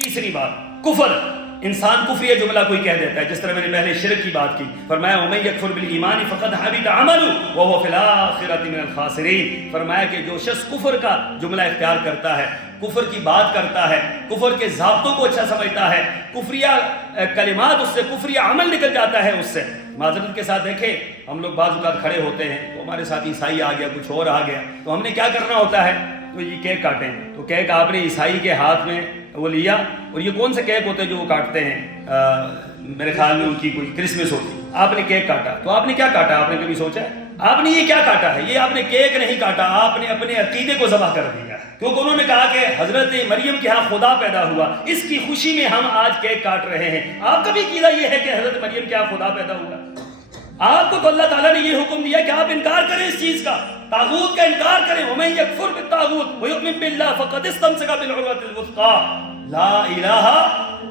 تیسری بات کفر. انسان کفری جملہ کوئی کہہ دیتا ہے، جس طرح میں نے پہلے شرک کی بات کی، فرمایا وَمَن يَكْفُرْ بِالْإِيمَانِ فَقَدْ حَبِطَ عَمَلُهُ وَهُوَ فِي الْآخِرَةِ مِنَ الْخَاسِرِينَ. فرمایا کہ جو شخص کفر کا جملہ اختیار کرتا ہے، کفر کی بات کرتا ہے، کفر کے ضابطوں کو اچھا سمجھتا ہے، کفریہ کلمات اس سے، کفریہ عمل نکل جاتا ہے اس سے. معذرت کے ساتھ دیکھیں، ہم لوگ بعض اوقات کھڑے ہوتے ہیں تو ہمارے ساتھ عیسائی آ گیا، کچھ اور آ گیا، تو ہم نے کیا کرنا ہوتا ہے؟ تو یہ کیک کاٹیں. تو کیک آپ نے عیسائی کے ہاتھ میں وہ لیا، اور یہ کون سے کیک ہوتے ہیں جو وہ کاٹتے ہیں؟ میرے خیال میں ان کی کوئی کرسمس ہوتی. آپ نے کیک کاٹا، تو آپ نے کیا کاٹا؟ آپ نے کبھی سوچا ہے آپ نے یہ کیا کاٹا ہے؟ یہ آپ نے کیک نہیں کاٹا، آپ نے اپنے عقیدے کو ذبح کر دیا. کیونکہ انہوں نے کہا کہ حضرت مریم کے ہاں خدا پیدا ہوا، اس کی خوشی میں ہم آج کیک کاٹ رہے ہیں. آپ کا بھی عقیدہ یہ ہے کہ حضرت مریم کے ہاں خدا پیدا ہوا؟ آپ کو تو اللہ تعالیٰ نے یہ حکم دیا کہ آپ انکار کریں اس چیز کا، طاغوت کا انکار کریں. وَمَن يَكْفُرْ بِالطَّاغُوتِ وَيُؤْمِن بِاللَّهِ فَقَدِ اسْتَمْسَكَ بِالْعُرْوَةِ الْوُثْقَىٰ لا الہ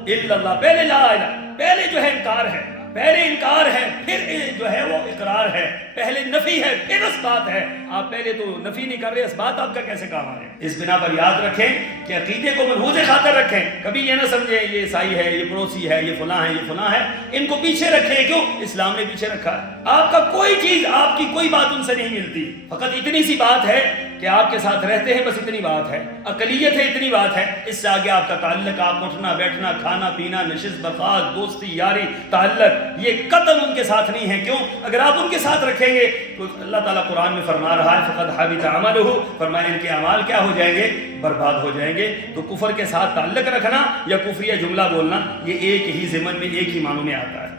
الا اللہ. پہلے لا الہ، پہلے جو ہے انکار ہے، پہلے انکار ہے، پھر جو ہے وہ اقرار ہے. پہلے نفی ہے پھر اثبات ہے. آپ پہلے تو نفی نہیں کر رہے، اثبات آپ کا کیسے کام آ رہے ہیں؟ اس بنا پر یاد رکھیں کہ عقیدے کو منحوظ خاطر رکھیں. کبھی یہ نہ سمجھیں یہ عیسائی ہے، یہ پڑوسی ہے، یہ فلاں ہے، یہ فلاں ہے، ان کو پیچھے رکھیں. کیوں؟ اسلام نے پیچھے رکھا ہے. آپ کا کوئی چیز، آپ کی کوئی بات ان سے نہیں ملتی. فقط اتنی سی بات ہے کہ آپ کے ساتھ رہتے ہیں، بس اتنی بات ہے. اقلیت ہے، اتنی بات ہے. اس سے آگے آپ کا تعلق، آپ اٹھنا بیٹھنا، کھانا پینا، نشست برخاست، دوستی یاری، تعلق، یہ قطعاً ان کے ساتھ نہیں ہے. کیوں؟ اگر آپ ان کے ساتھ رکھیں گے تو اللہ تعالیٰ قرآن میں فرما رہا ہے فقد حبط عملہ، فرمایا ان کے اعمال کیا ہو جائیں گے؟ برباد ہو جائیں گے. تو کفر کے ساتھ تعلق رکھنا یا کفریہ جملہ بولنا، یہ ایک ہی ضمن میں، ایک ہی معنوں میں آتا ہے.